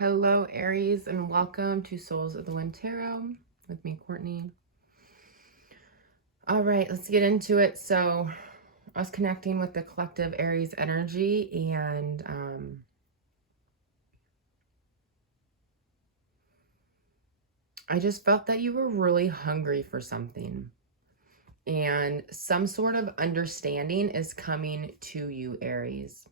Hello, Aries, and welcome to Souls of the Wind Tarot with me, Courtney. All right, let's get into it. So, I was connecting with the collective Aries energy, and I just felt that you were really hungry for something, and some sort of understanding is coming to you, Aries.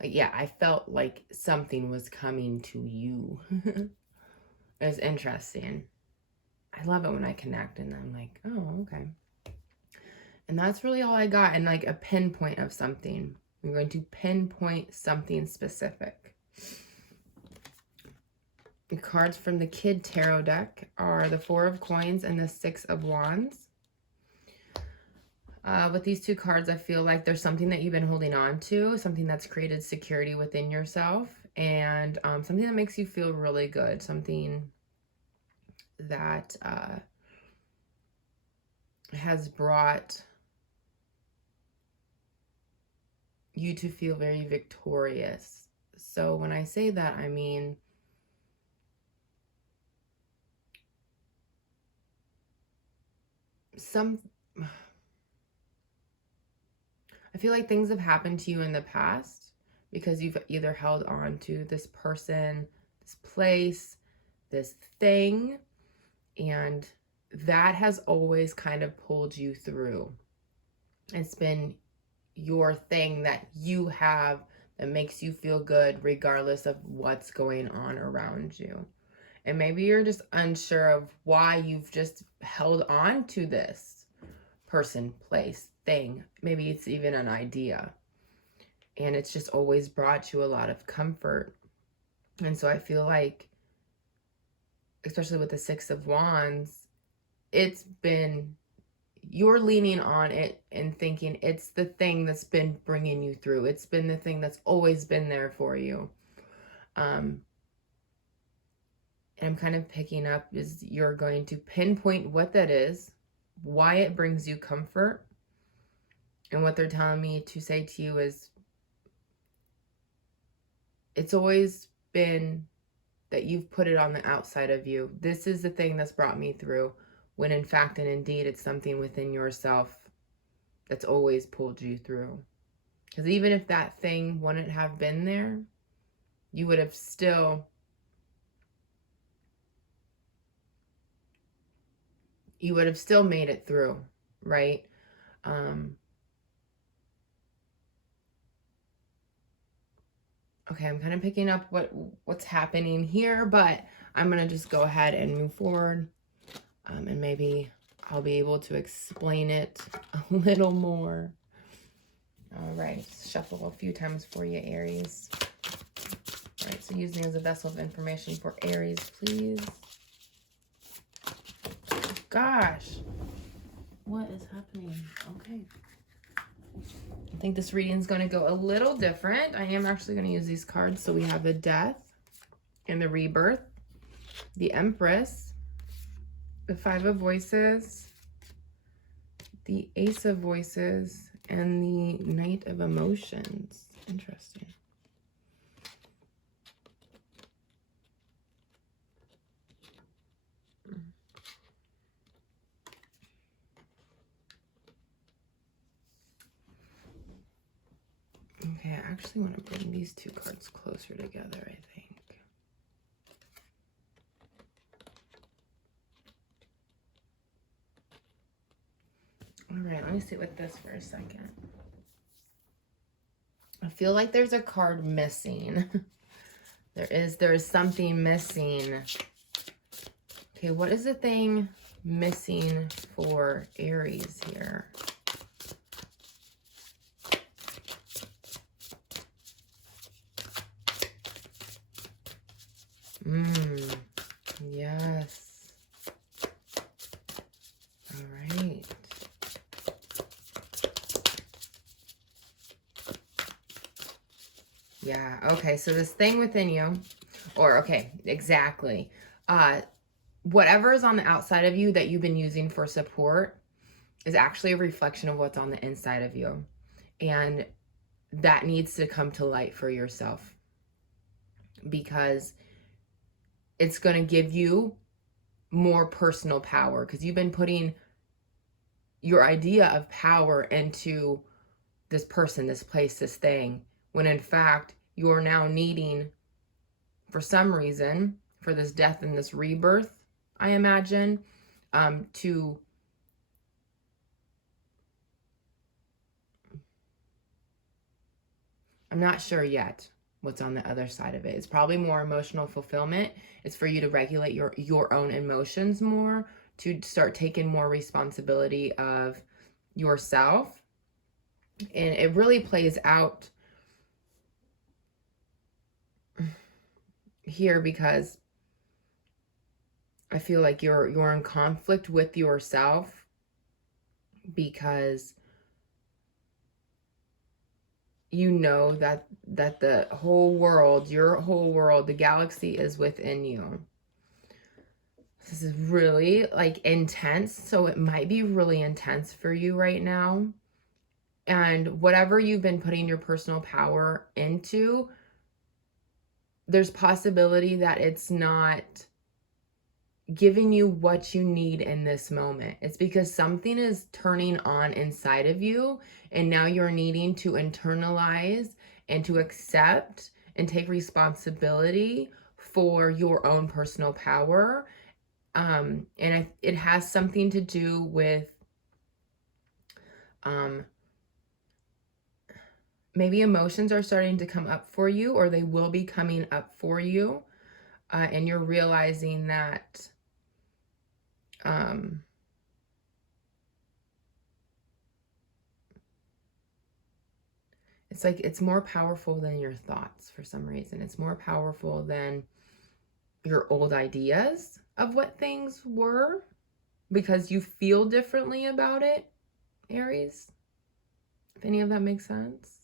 Like, yeah, I felt like something was coming to you. It was interesting. I love it when I connect and I'm like, oh, okay. And that's really all I got, and like a pinpoint of something. I'm going to pinpoint something specific. The cards from the Kid Tarot deck are the Four of Coins and the Six of Wands. With these two cards, I feel like there's something that you've been holding on to, something that's created security within yourself, and something that makes you feel really good, something that has brought you to feel very victorious. So when I say that, I mean I feel like things have happened to you in the past because you've either held on to this person, this place, this thing, and that has always kind of pulled you through. It's been your thing that you have that makes you feel good regardless of what's going on around you. And maybe you're just unsure of why you've just held on to this person, place, thing. Maybe it's even an idea. And it's just always brought you a lot of comfort. And so I feel like, especially with the Six of Wands, it's been, you're leaning on it and thinking it's the thing that's been bringing you through. It's been the thing that's always been there for you. And I'm kind of picking up is you're going to pinpoint what that is, why it brings you comfort. And what they're telling me to say to you is, it's always been that you've put it on the outside of you. This is the thing that's brought me through, when in fact and indeed it's something within yourself that's always pulled you through. Because even if that thing wouldn't have been there, you would have still made it through, right? Okay, I'm kind of picking up what's happening here, but I'm going to just go ahead and move forward, and maybe I'll be able to explain it a little more. All right, shuffle a few times for you, Aries. All right, so use me as a vessel of information for Aries, please. Gosh, what is happening? Okay. I think this reading is going to go a little different. I am actually going to use these cards. So we have the Death and the Rebirth, the Empress, the Five of Voices, the Ace of Voices, and the Knight of Emotions. Interesting. Okay, I actually want to bring these two cards closer together, I think. All right, let me sit with this for a second. I feel like there's a card missing. There is something missing. Okay, what is the thing missing for Aries here? Yes. All right. Yeah, okay, so this thing within you, or okay, exactly. Whatever is on the outside of you that you've been using for support is actually a reflection of what's on the inside of you. And that needs to come to light for yourself, because it's going to give you more personal power, because you've been putting your idea of power into this person, this place, this thing, when in fact you're now needing, for some reason, for this death and this rebirth, I imagine, to I'm not sure yet what's on the other side of it. It's probably more emotional fulfillment. It's for you to regulate your own emotions more, to start taking more responsibility of yourself. And it really plays out here because I feel like you're in conflict with yourself, because you know that the whole world, your whole world, the galaxy is within you. This is really like intense, so it might be really intense for you right now. And whatever you've been putting your personal power into, there's possibility that it's not giving you what you need in this moment. It's because something is turning on inside of you, and now you're needing to internalize and to accept and take responsibility for your own personal power. It has something to do with maybe emotions are starting to come up for you, or they will be coming up for you, and you're realizing that it's like it's more powerful than your thoughts for some reason. It's more powerful than your old ideas of what things were, because you feel differently about it, Aries. If any of that makes sense.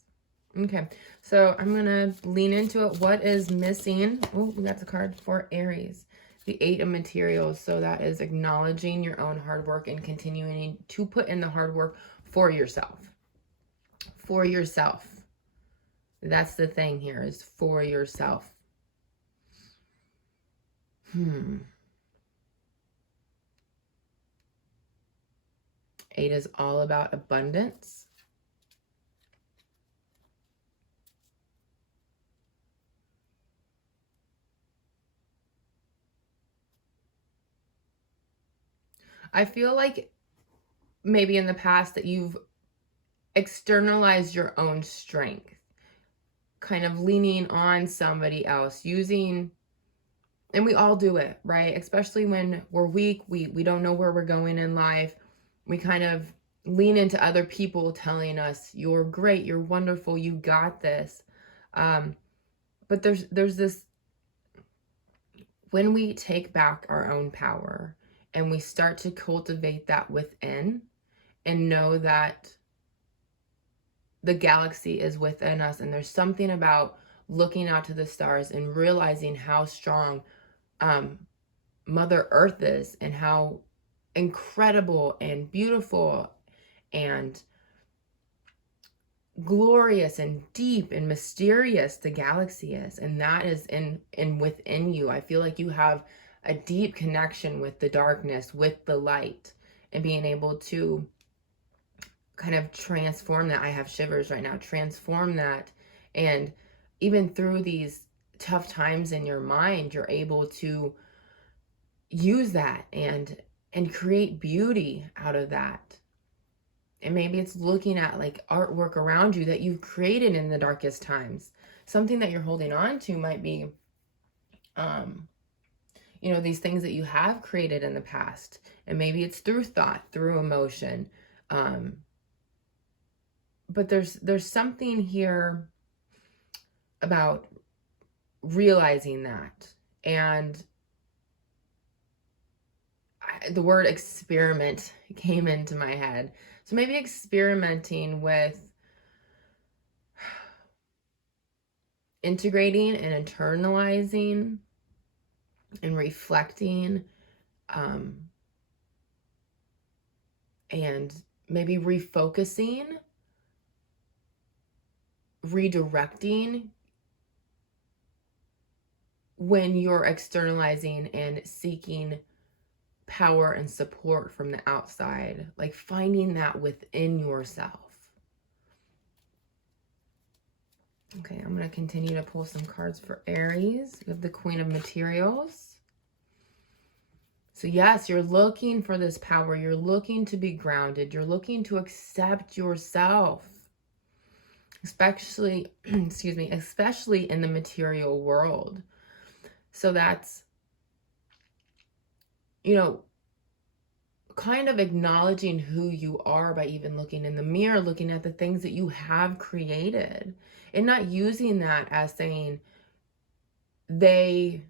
Okay, so I'm going to lean into it. What is missing? Oh, we got the card for Aries. The 8 of Materials. So that is acknowledging your own hard work and continuing to put in the hard work for yourself. For yourself. That's the thing here, is for yourself. 8 is all about abundance. I feel like maybe in the past that you've externalized your own strength, kind of leaning on somebody else, using, and we all do it, right? Especially when we're weak, we don't know where we're going in life. We kind of lean into other people telling us, you're great, you're wonderful, you got this. But there's this, when we take back our own power and we start to cultivate that within and know that the galaxy is within us, and there's something about looking out to the stars and realizing how strong Mother Earth is, and how incredible and beautiful and glorious and deep and mysterious the galaxy is, and that is in within you. I feel like you have a deep connection with the darkness, with the light, and being able to kind of transform that. I have shivers right now. Transform that, and even through these tough times in your mind, you're able to use that and create beauty out of that. And maybe it's looking at like artwork around you that you've created in the darkest times. Something that you're holding on to might be, these things that you have created in the past. And maybe it's through thought, through emotion. But there's something here about realizing that. And the word experiment came into my head. So maybe experimenting with integrating and internalizing and reflecting, and maybe refocusing redirecting when you're externalizing and seeking power and support from the outside, like finding that within yourself. Okay, I'm going to continue to pull some cards for Aries. You have the Queen of Materials. So yes, you're looking for this power. You're looking to be grounded. You're looking to accept yourself, especially, excuse me, especially in the material world. So that's, you know, kind of acknowledging who you are by even looking in the mirror, looking at the things that you have created, and not using that as saying these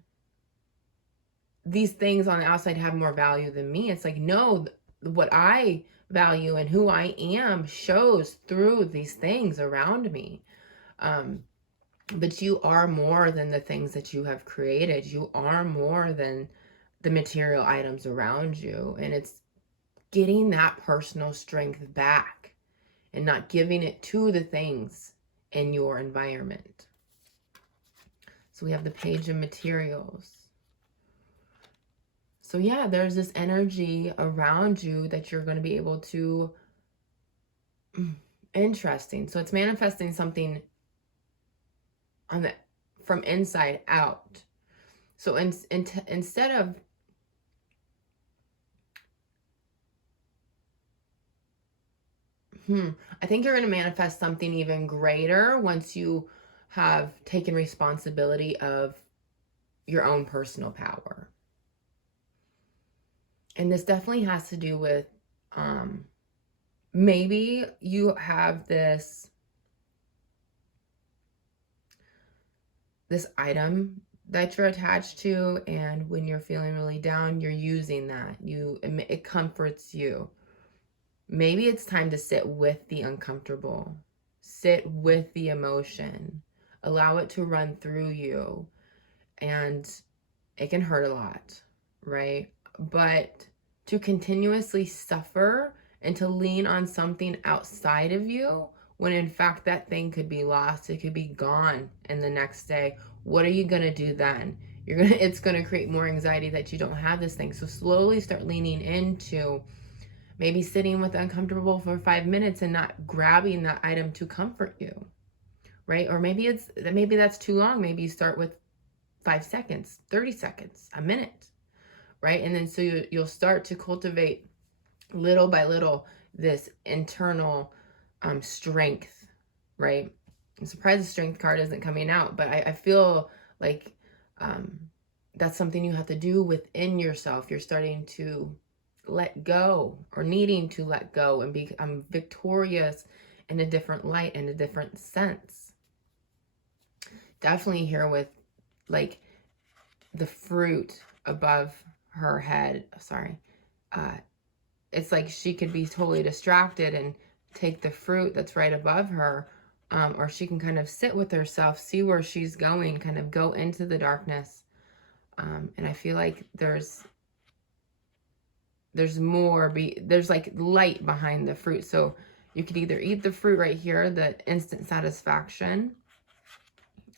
things on the outside have more value than me. It's like, no, what I value and who I am shows through these things around me. But you are more than the things that you have created. You are more than the material items around you. And it's getting that personal strength back and not giving it to the things in your environment. So we have the Page of Materials. So yeah, there's this energy around you that you're going to be able to, interesting. So it's manifesting something on the, from inside out. So instead of, I think you're going to manifest something even greater once you have taken responsibility of your own personal power. And this definitely has to do with, maybe you have this item that you're attached to, and when you're feeling really down, you're using that. It comforts you. Maybe it's time to sit with the uncomfortable. Sit with the emotion. Allow it to run through you. And it can hurt a lot, right? But to continuously suffer and to lean on something outside of you, when in fact that thing could be lost, it could be gone in the next day, what are you going to do then? It's going to create more anxiety that you don't have this thing. So slowly start leaning into maybe sitting with the uncomfortable for 5 minutes and not grabbing that item to comfort you, right? Or maybe that's too long. Maybe you start with 5 seconds, 30 seconds, a minute, right? And then so you'll start to cultivate little by little this internal strength, right? I'm surprised the strength card isn't coming out, but I feel like that's something you have to do within yourself. You're starting to let go, or needing to let go and become victorious in a different light, in a different sense. Definitely here with like the fruit above her head. Sorry. It's like she could be totally distracted and take the fruit that's right above her, or she can kind of sit with herself, see where she's going, kind of go into the darkness. And I feel like there's more, there's like light behind the fruit. So you could either eat the fruit right here, the instant satisfaction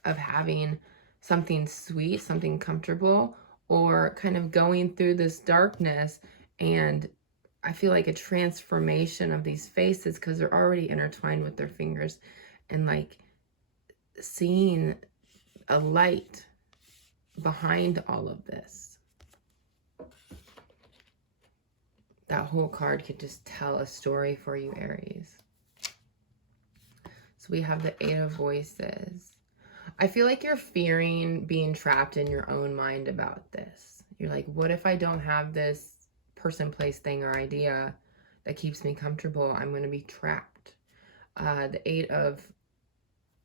of having something sweet, something comfortable, or kind of going through this darkness. And I feel like a transformation of these faces, because they're already intertwined with their fingers, and like seeing a light behind all of this. That whole card could just tell a story for you, Aries. So we have the Eight of Voices. I feel like you're fearing being trapped in your own mind about this. You're like, what if I don't have this person, place, thing, or idea that keeps me comfortable? I'm going to be trapped.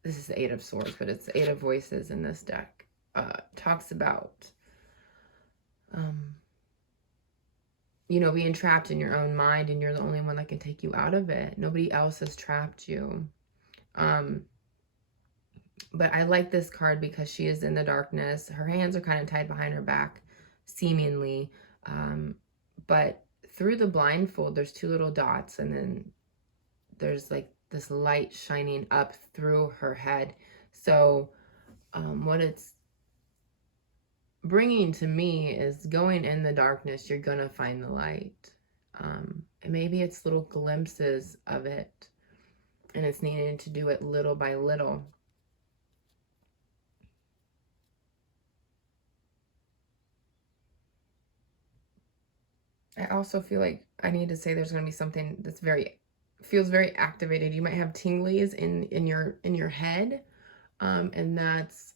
This is the Eight of Swords, but it's the Eight of Voices in this deck. Talks about, being trapped in your own mind, and you're the only one that can take you out of it. Nobody else has trapped you. But I like this card because she is in the darkness. Her hands are kind of tied behind her back, seemingly. But through the blindfold, there's 2 little dots, and then there's like this light shining up through her head. So what it's bringing to me is going in the darkness, you're going to find the light. And maybe it's little glimpses of it, and it's needing to do it little by little. I also feel like I need to say there's going to be something that's feels very activated. You might have tinglies in your head, and that's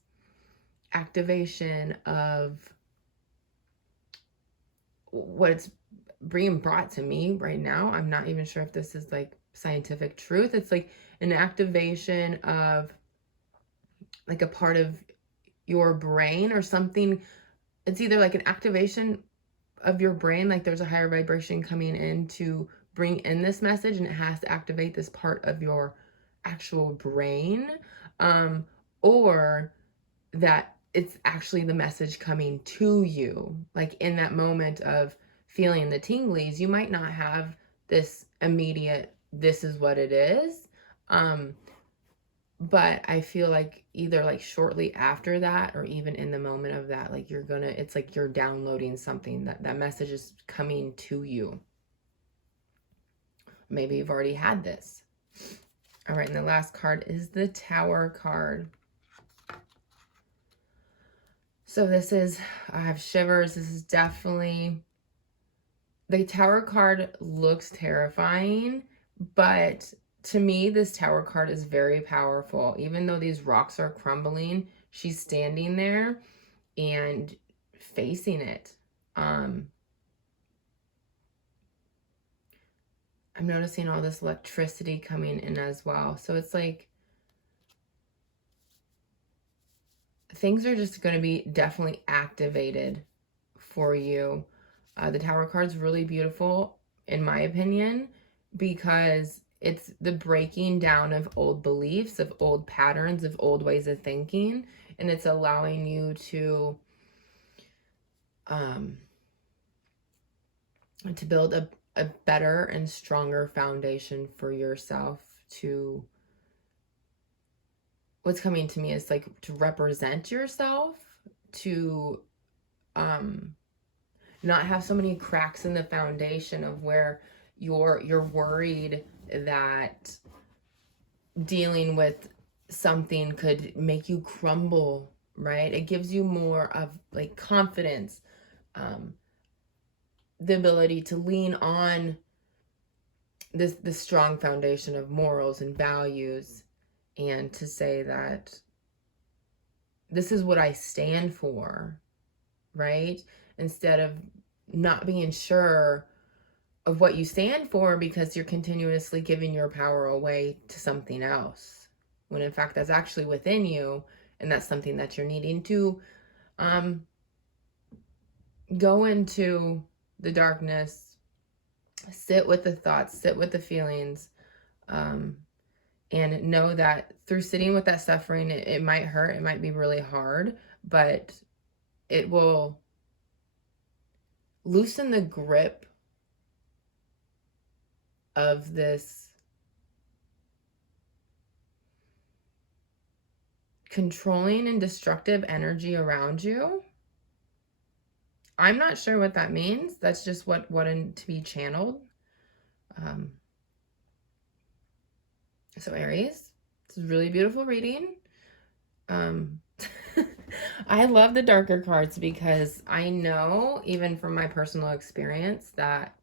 activation of what it's being brought to me right now. I'm not even sure if this is like scientific truth. It's like an activation of like a part of your brain or something. It's either like an activation of your brain, like there's a higher vibration coming in to bring in this message, and it has to activate this part of your actual brain, or that it's actually the message coming to you. Like in that moment of feeling the tinglies, you might not have this immediate, this is what it is. But I feel like either like shortly after that or even in the moment of that, like it's like you're downloading something, that message is coming to you. Maybe you've already had this. All right, and the last card is the Tower card. So I have shivers. This is definitely, the Tower card looks terrifying, but to me, this Tower card is very powerful. Even though these rocks are crumbling, she's standing there and facing it. I'm noticing all this electricity coming in as well. So it's like things are just going to be definitely activated for you. The Tower card's really beautiful, in my opinion, because it's the breaking down of old beliefs, of old patterns, of old ways of thinking, and it's allowing you to build a better and stronger foundation for yourself. To what's coming to me is like to represent yourself, to not have so many cracks in the foundation of where you're worried that dealing with something could make you crumble, right? It gives you more of like confidence, the ability to lean on this strong foundation of morals and values, and to say that this is what I stand for, right? Instead of not being sure of what you stand for because you're continuously giving your power away to something else, when in fact that's actually within you, and that's something that you're needing to go into the darkness, sit with the thoughts, sit with the feelings, and know that through sitting with that suffering, it might hurt, it might be really hard, but it will loosen the grip of this controlling and destructive energy around you. I'm not sure what that means. That's just what wanted to be channeled. So Aries, it's a really beautiful reading. I love the darker cards because I know, even from my personal experience, that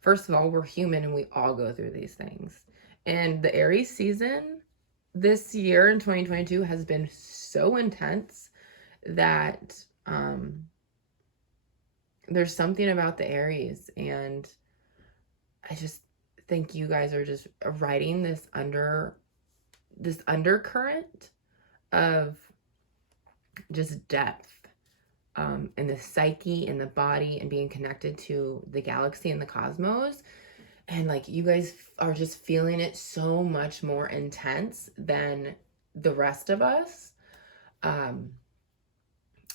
first of all, we're human and we all go through these things. And the Aries season this year in 2022 has been so intense that there's something about the Aries, and I just think you guys are just riding this undercurrent of just depth, in the psyche, in the body, and being connected to the galaxy and the cosmos. And like you guys are just feeling it so much more intense than the rest of us.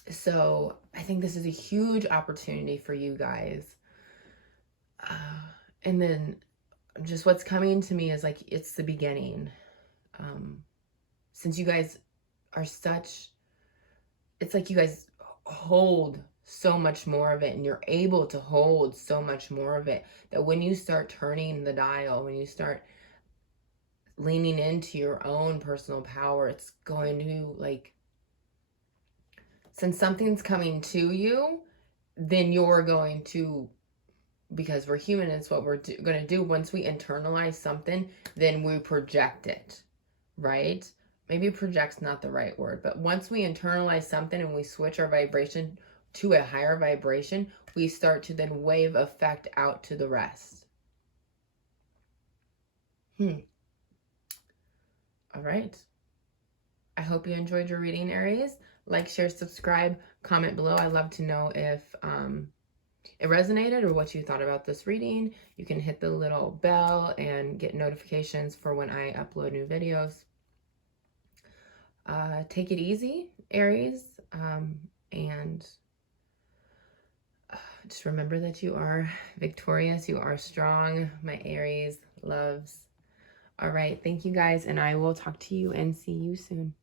So I think this is a huge opportunity for you guys. And then just what's coming to me is like, it's the beginning. Since you guys are such, it's like you guys hold so much more of it, and you're able to hold so much more of it, that when you start turning the dial, when you start leaning into your own personal power, it's going to, like, since something's coming to you, then you're going to, because we're human, it's what we're going to do. Once we internalize something, then we project it, right? Maybe project's not the right word, but once we internalize something and we switch our vibration to a higher vibration, we start to then wave effect out to the rest. All right. I hope you enjoyed your reading, Aries. Like, share, subscribe, comment below. I'd love to know if it resonated or what you thought about this reading. You can hit the little bell and get notifications for when I upload new videos. Take it easy, Aries, and just remember that you are victorious. You are strong, my Aries loves. All right, thank you guys, and I will talk to you and see you soon.